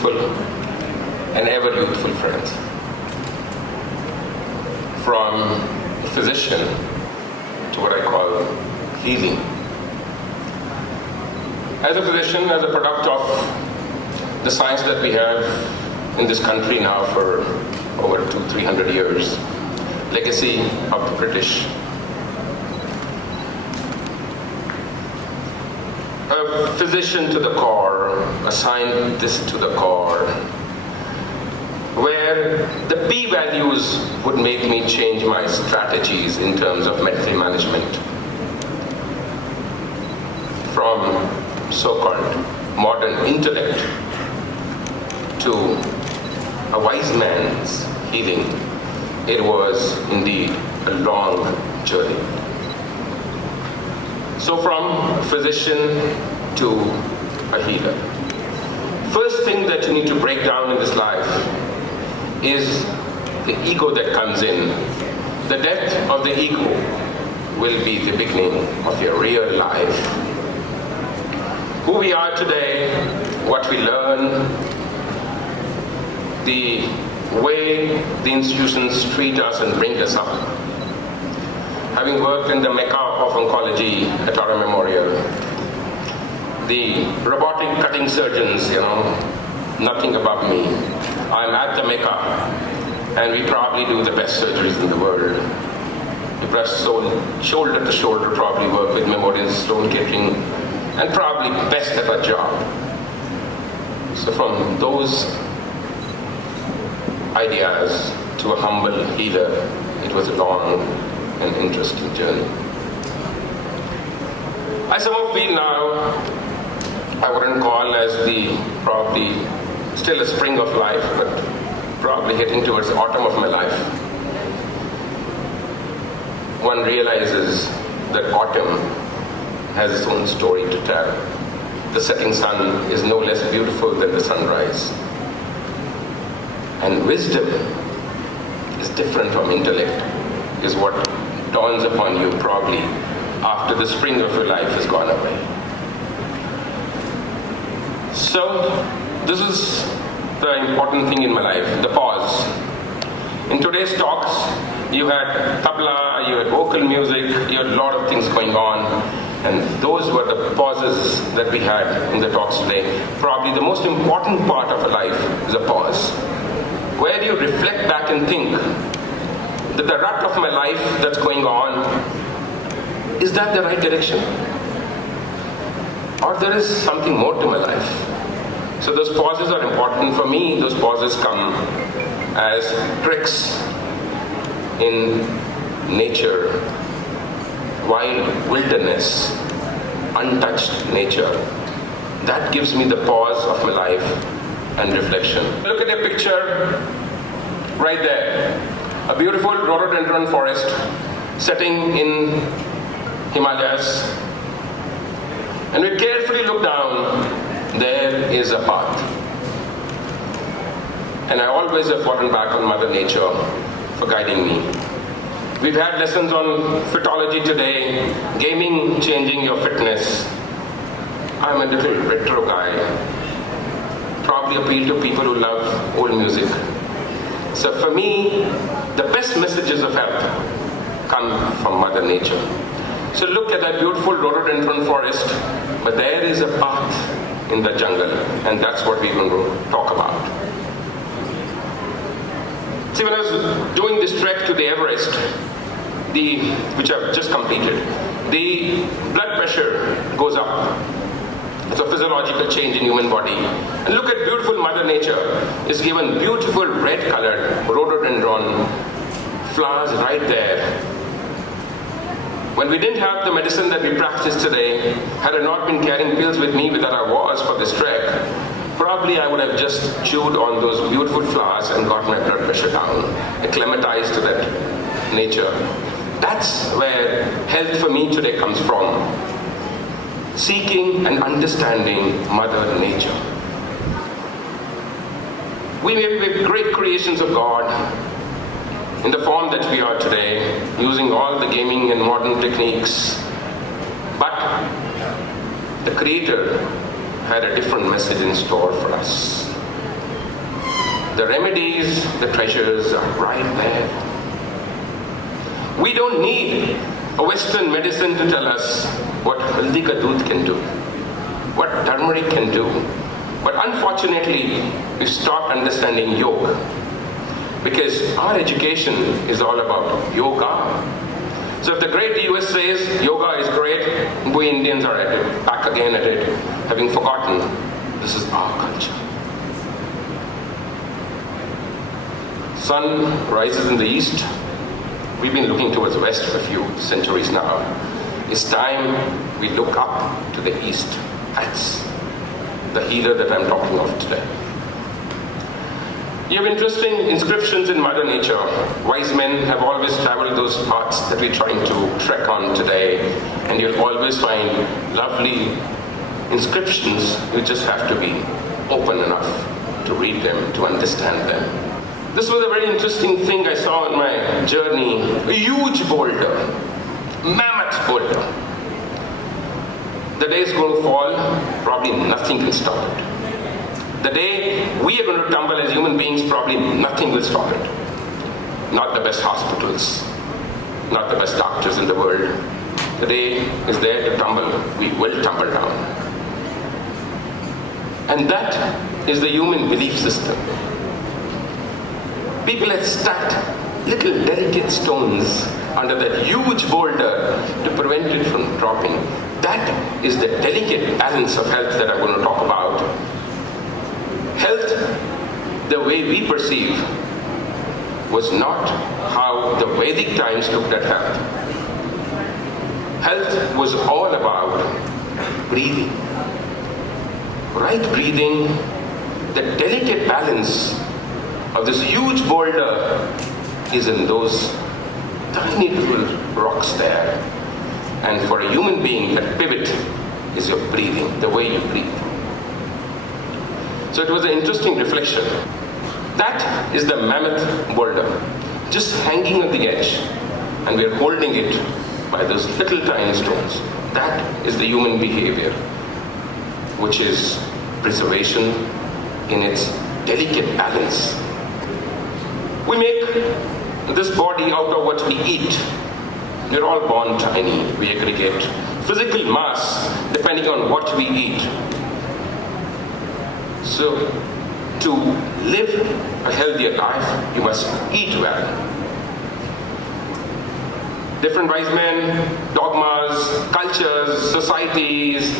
youthful and ever youthful friends. From physician to what I call healing. As a physician, as a product of the science that we have in this country now for over 200-300 years, legacy of the British. A physician to the core, a scientist to the core, where the p-values would make me change my strategies in terms of medical management from so-called modern intellect to a wise man's healing. It was indeed a long journey. So from physician to a healer. First thing that you need to break down in this life is the ego that comes in. The death of the ego will be the beginning of your real life. Who we are today, what we learn, the way the institutions treat us and bring us up. Having worked in the mecca of oncology at our memorial, the robotic cutting surgeons, nothing above me. I'm at the mecca, and we probably do the best surgeries in the world. We press shoulder to shoulder, probably work with Memorial Sloan Kettering, and probably best at our job. So from those ideas to a humble healer, it was a long and interesting journey. I somehow feel now, I wouldn't call as the probably still a spring of life, but probably heading towards the autumn of my life. One realizes that autumn has its own story to tell. The setting sun is no less beautiful than the sunrise. And wisdom is different from intellect, is what dawns upon you probably after the spring of your life has gone away. So, this is the important thing in my life, the pause. In today's talks, you had tabla, you had vocal music, you had a lot of things going on, and those were the pauses that we had in the talks today. Probably the most important part of a life is a pause. Where do you reflect back and think that the rut of my life that's going on, is that the right direction? Or there is something more to my life? So those pauses are important. For me, those pauses come as tricks in nature, wild wilderness, untouched nature. That gives me the pause of my life and reflection. Look at a picture right there. A beautiful rhododendron forest setting in Himalayas. And we carefully look down, there is a path. And I always have fallen back on Mother Nature for guiding me. We've had lessons on fitology today, gaming changing your fitness. I'm a little retro guy. Probably appeal to people who love old music. So for me, the best messages of health come from Mother Nature. So look at that beautiful rhododendron forest, but there is a path in the jungle, and that's what we're going to talk about. See, when I was doing this trek to the Everest, which I've just completed, the blood pressure goes up. It's a physiological change in human body. And look at beautiful Mother Nature. It's given beautiful red-colored rhododendron flowers right there. When we didn't have the medicine that we practice today, had I not been carrying pills with me that I was for this trek, probably I would have just chewed on those beautiful flowers and got my blood pressure down, acclimatized to that nature. That's where health for me today comes from. Seeking and understanding Mother Nature. We may be great creations of God in the form that we are today, using all the gaming and modern techniques. But the Creator had a different message in store for us. The remedies, the treasures are right there. We don't need a Western medicine to tell us what haldi ka doodh can do, what turmeric can do. But unfortunately, we've stopped understanding yoga, because our education is all about yoga. So if the great US says yoga is great, we Indians are at it, back again at it, having forgotten this is our culture. Sun rises in the east. We've been looking towards the west for a few centuries now. It's time we look up to the east. That's the healer that I'm talking of today. You have interesting inscriptions in Mother Nature. Wise men have always traveled those paths that we're trying to trek on today, and you'll always find lovely inscriptions. You just have to be open enough to read them, to understand them. This was a very interesting thing I saw on my journey. A huge boulder, mammoth boulder. The day is going to fall, probably nothing can stop it. The day we are going to tumble as human beings, probably nothing will stop it. Not the best hospitals, not the best doctors in the world. The day is there to tumble. We will tumble down. And that is the human belief system. People have stacked little delicate stones under that huge boulder to prevent it from dropping. That is the delicate balance of health that I'm going to talk about. Health, the way we perceive, was not how the Vedic times looked at health. Health was all about breathing. Right breathing, the delicate balance of this huge boulder is in those tiny little rocks there. And for a human being, that pivot is your breathing, the way you breathe. So it was an interesting reflection. That is the mammoth boulder, just hanging on the edge, and we are holding it by those little tiny stones. That is the human behavior, which is preservation in its delicate balance. We make this body out of what we eat. We're all born tiny, we aggregate physical mass depending on what we eat. So, to live a healthier life, you must eat well. Different wise men, dogmas, cultures, societies,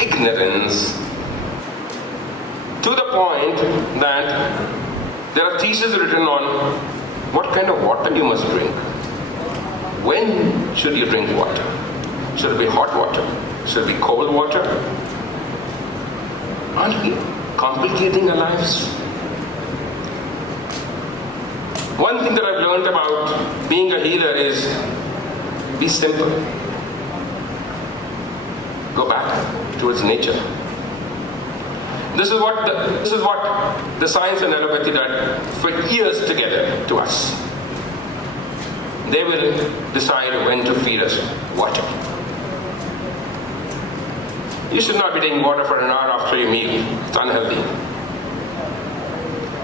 ignorance, to the point that there are theses written on what kind of water you must drink. When should you drink water? Should it be hot water? Should it be cold water? Aren't we complicating our lives? One thing that I've learned about being a healer is be simple. Go back towards nature. This is what the science and allopathy did for years together to us. They will decide when to feed us water. You should not be taking water for an hour after your meal. It's unhealthy.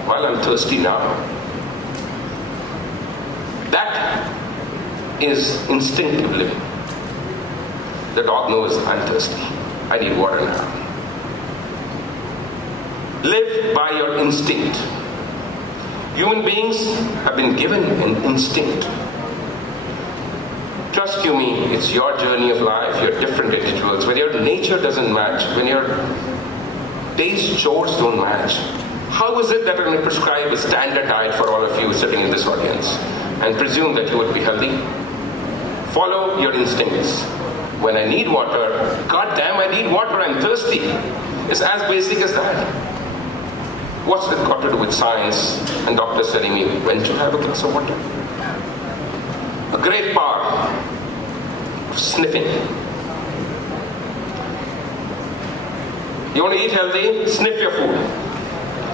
Well, I'm thirsty now. That is instinctive living. The dog knows I'm thirsty. I need water now. Live by your instinct. Human beings have been given an instinct. Trust you me, it's your journey of life, your different individuals. When your nature doesn't match, when your day's chores don't match, how is it that I'm going to prescribe a standard diet for all of you sitting in this audience and presume that you would be healthy? Follow your instincts. When I need water, goddamn, I need water, I'm thirsty. It's as basic as that. What's it got to do with science and doctors telling me when to have a glass of water? A great power of sniffing. You want to eat healthy? Sniff your food.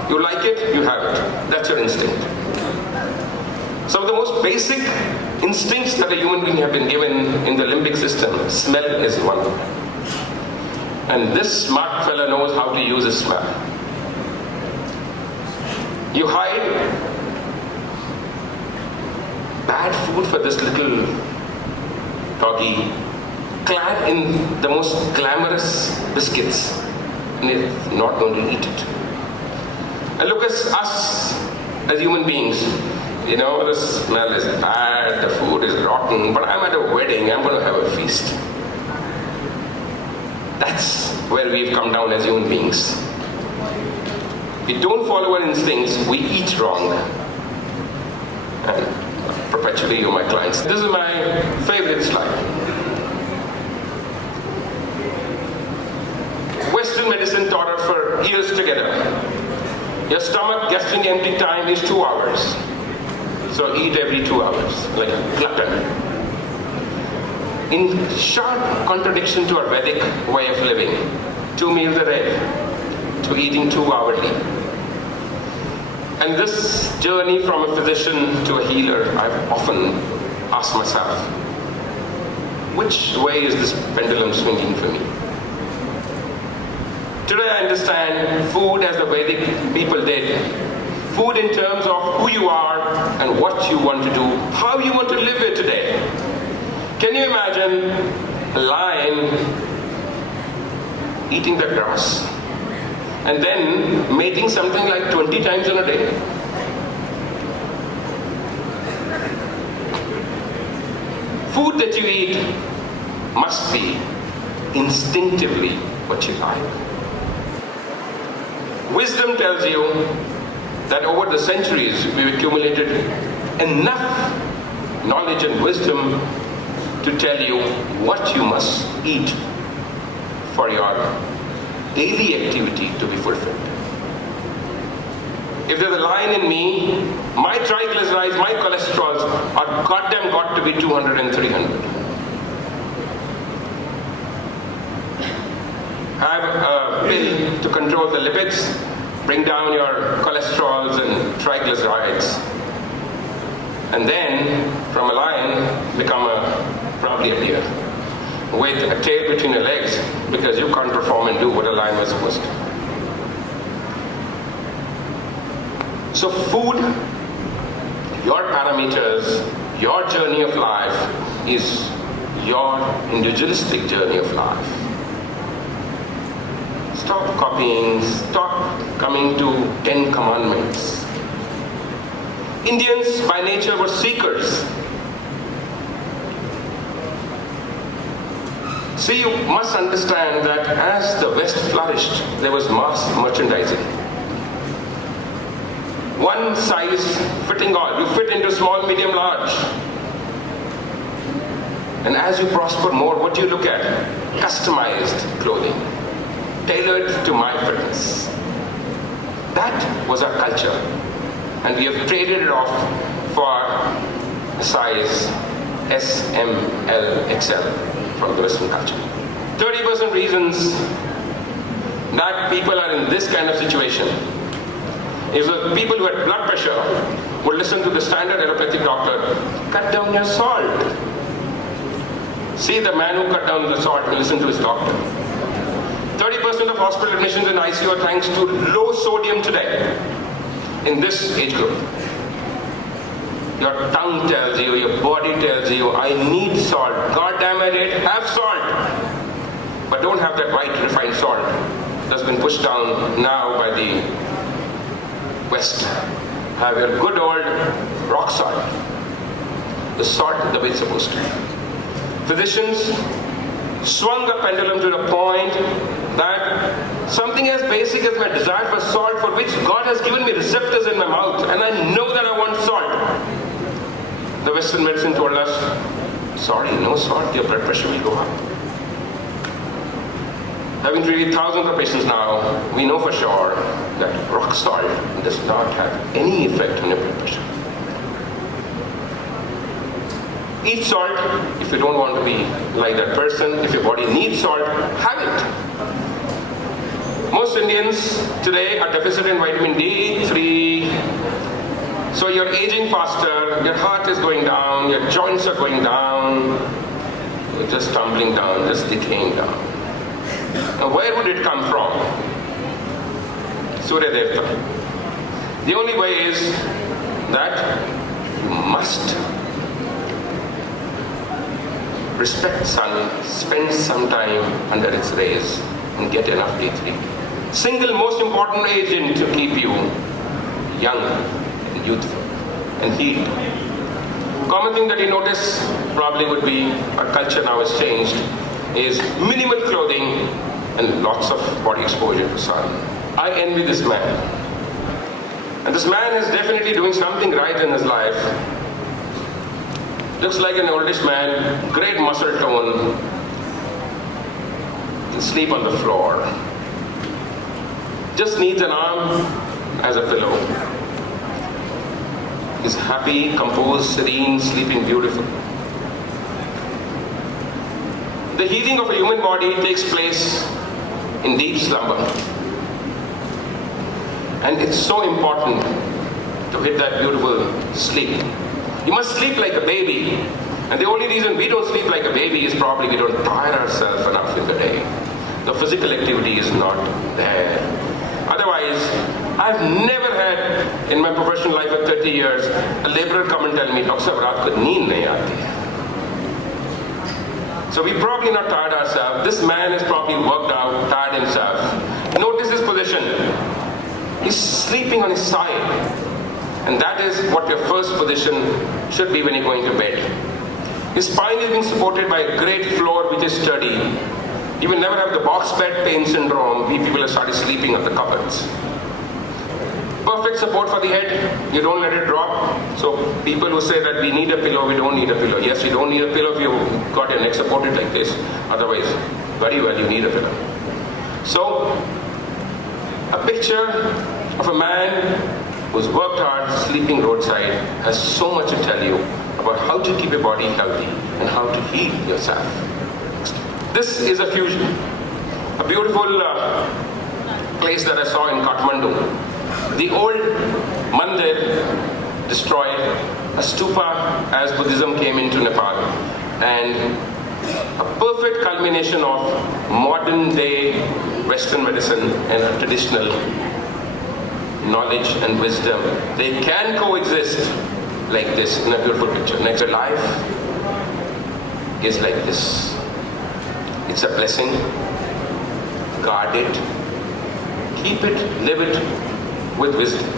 You like it, you have it. That's your instinct. Some of the most basic instincts that a human being have been given in the limbic system, smell is one. And this smart fella knows how to use his smell. You hide bad food for this little doggy, clad in the most glamorous biscuits, and it's not going to eat it. And look at us as human beings. You know, the smell is bad, the food is rotten, but I'm at a wedding, I'm going to have a feast. That's where we've come down as human beings. We don't follow our instincts, we eat wrong. And perpetually, you're my clients. This is my favorite slide. Western medicine taught us for years together. Your stomach gastric empty time is 2 hours. So eat every 2 hours, like a glutton. In sharp contradiction to our Vedic way of living, 2 meals a day, to eating 2 hourly. And this journey from a physician to a healer, I've often asked myself, which way is this pendulum swinging for me? Today I understand food as the Vedic people did. Food in terms of who you are and what you want to do, how you want to live it today. Can you imagine a lion eating the grass and then mating something like 20 times in a day? Food that you eat must be instinctively what you like. Wisdom tells you that over the centuries we've accumulated enough knowledge and wisdom to tell you what you must eat for your daily activity to be fulfilled. If there's a line in me, my triglycerides, my cholesterols are goddamn got to be 200 and 300. I have a pill to control the lipids, bring down your cholesterols and triglycerides, and then from a lion become probably a deer with a tail between your legs because you can't perform and do what a lion was supposed to. So food, your parameters, your journey of life is your individualistic journey of life. Stop copying, stop coming to 10 commandments. Indians by nature were seekers. See, you must understand that as the West flourished, there was mass merchandising. One size fitting all. You fit into small, medium, large. And as you prosper more, what do you look at? Customized clothing, tailored to my fitness. That was our culture. And we have traded it off for a size S, M, L, XL from the Western culture. 30% reasons that people are in this kind of situation is that people who had blood pressure would listen to the standard allopathic doctor, cut down your salt. See the man who cut down the salt and listen to his doctor. 30% of hospital admissions in ICU are thanks to low sodium today in this age group. Your tongue tells you, your body tells you, I need salt. God damn it, have salt. But don't have that white refined salt that's been pushed down now by the West. Have your good old rock salt. The salt the way it's supposed to. Physicians swung a pendulum to the point that something as basic as my desire for salt, for which God has given me receptors in my mouth, and I know that I want salt. The Western medicine told us, sorry, no salt, your blood pressure will go up. Having treated thousands of patients now, we know for sure that rock salt does not have any effect on your blood pressure. Eat salt if you don't want to be like that person. If your body needs salt, have it. Most Indians today are deficient in vitamin D3. So you're aging faster, your heart is going down, your joints are going down, you're just tumbling down, just decaying down. Now where would it come from? Surya Devta. The only way is that you must respect sun, spend some time under its rays, and get enough D3. Single most important agent to keep you young and youthful and healed. Common thing that you notice probably would be, our culture now has changed, is minimal clothing and lots of body exposure to sun. I envy this man. And this man is definitely doing something right in his life. Looks like an oldish man, great muscle tone, can sleep on the floor. Just needs an arm as a pillow. He's happy, composed, serene, sleeping beautiful. The healing of a human body takes place in deep slumber. And it's so important to hit that beautiful sleep. You must sleep like a baby. And the only reason we don't sleep like a baby is probably we don't tire ourselves enough in the day. The physical activity is not there. Otherwise, I've never had in my professional life of 30 years a laborer come and tell me, Dr. Sahab, raat ko neend nahi aati hai. So we probably not tired ourselves. This man is probably worked out, tired himself. Notice his position. He's sleeping on his side. And that is what your first position should be when you're going to bed. His spine is being supported by a great floor which is sturdy. You will never have the box bed pain syndrome. We people have started sleeping on the cupboards. Perfect support for the head. You don't let it drop. So people who say that we need a pillow, we don't need a pillow. Yes, you don't need a pillow if you've got your neck supported like this. Otherwise, very well, you need a pillow. So, a picture of a man who's worked hard, sleeping roadside, has so much to tell you about how to keep your body healthy and how to heal yourself. This is a fusion. A beautiful place that I saw in Kathmandu. The old mandir destroyed, a stupa as Buddhism came into Nepal, and a perfect culmination of modern day Western medicine and traditional knowledge and wisdom. They can coexist like this in a beautiful picture. Next, life is like this. It's a blessing. Guard it. Keep it. Live it with wisdom.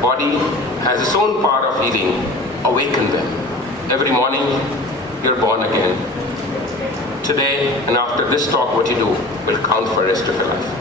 Body has its own power of healing. Awaken them. Every morning, you're born again. Today and after this talk, what you do will count for the rest of your life.